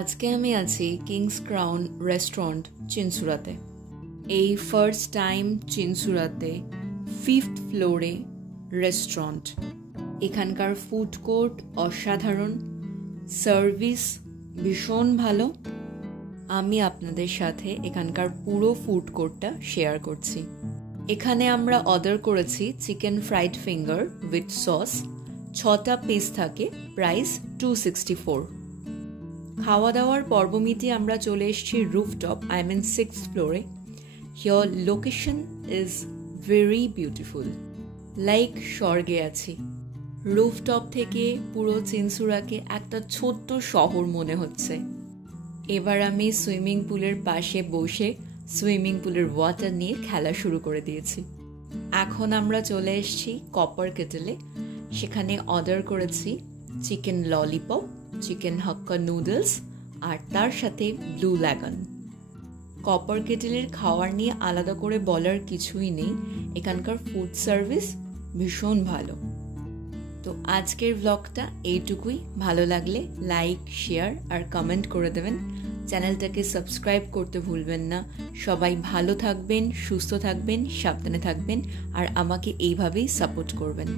আজকে আমি আছি কিংস ক্রাউন রেস্টুরেন্ট চিনসুরাতে। এই ফার্স্ট টাইম চিনসুরাতে 5th ফ্লোরে রেস্টুরেন্ট। এখানকার ফুড কোর্ট অসাধারণ, সার্ভিস ভীষণ ভালো। আমি আপনাদের সাথে এখানকার পুরো ফুড কোর্টটা শেয়ার করছি। এখানে আমরা অর্ডার করেছি chicken fried finger with sauce. 6টা পিস থাকে, প্রাইস 264। খাওয়া দাওয়ার পর্ব মিটিয়ে আমরা চলে এসেছি রুফটপ, I mean 6th ফ্লোরে। Here location is very beautiful, like স্বর্গে আছি। রুফটপ থেকে পুরো চিনসুরাকে একটা ছোট্ট শহর মনে হচ্ছে। এবার আমি সুইমিং পুলের পাশে বসে সুইমিং পুলের ওয়াটার নিয়ে খেলা শুরু করে দিয়েছি। এখন আমরা চলে এসেছি কপার কেটেলে। সেখানে অর্ডার করেছি চিকেন ললিপপ, চিকেন হাক্কা নুডলস আর তার সাথে ব্লু ল্যাগন। কপার কেটেলের খাওয়ার নিয়ে আলাদা করে বলার কিছুই নেই, এখানকার ফুড সার্ভিস ভীষণ ভালো। তো আজকের ব্লগটা এইটুকুই। ভালো লাগলে লাইক, শেয়ার আর কমেন্ট করে দেবেন। চ্যানেলটাকে সাবস্ক্রাইব করতে ভুলবেন না। সবাই ভালো থাকবেন, সুস্থ থাকবেন, সাবধানে থাকবেন আর আমাকে এইভাবেই সাপোর্ট করবেন।